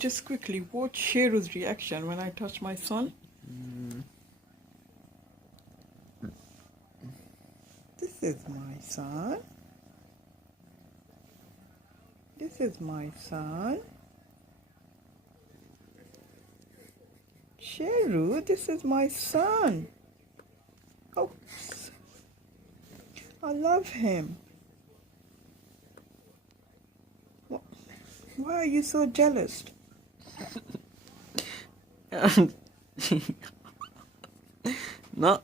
just quickly watch Sheroo's reaction when I touch my son. This is my son. This is my son. Sheroo, this is my son. Oops. I love him. Why are you so jealous? No.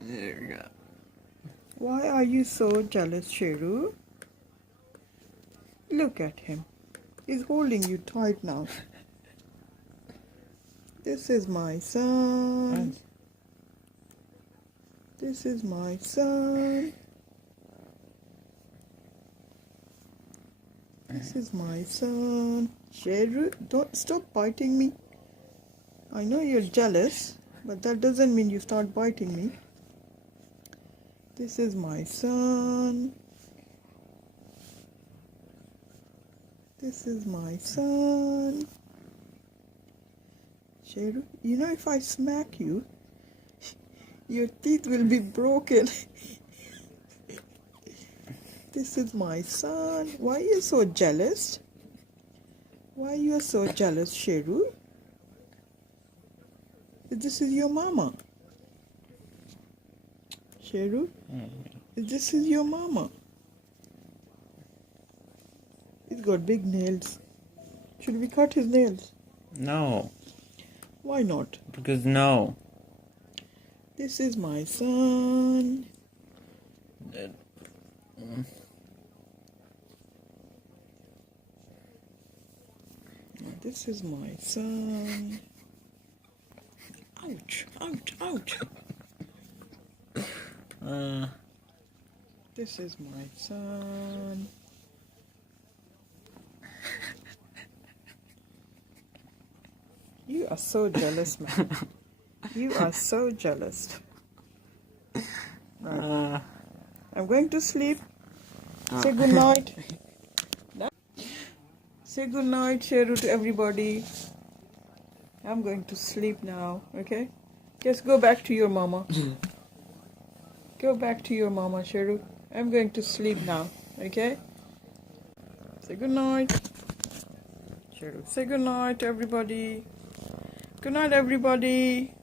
There we go. Why are you so jealous, Sheroo? Look at him. He's holding you tight now. This is my son. This is my son. This is my son. Sheroo, don't stop biting me. I know you're jealous, but that doesn't mean you start biting me. This is my son. This is my son. Sheroo, you know if I smack you, your teeth will be broken. This is my son. Why are you so jealous? Why you are so jealous, Sheroo? This is your mama. Sheroo, this is your mama. He's got big nails. Should we cut his nails? No. Why not? Because no. This is my son. This is my son. Ouch, ouch, ouch. This is my son. You are so jealous, man. You are so jealous. Right. I'm going to sleep. Say good night. Say good night, Sheroo, to everybody. I'm going to sleep now, okay? Just go back to your mama. Go back to your mama, Sheroo. I'm going to sleep now, okay? Say good night. Sheroo, say good night, everybody. Good night, everybody.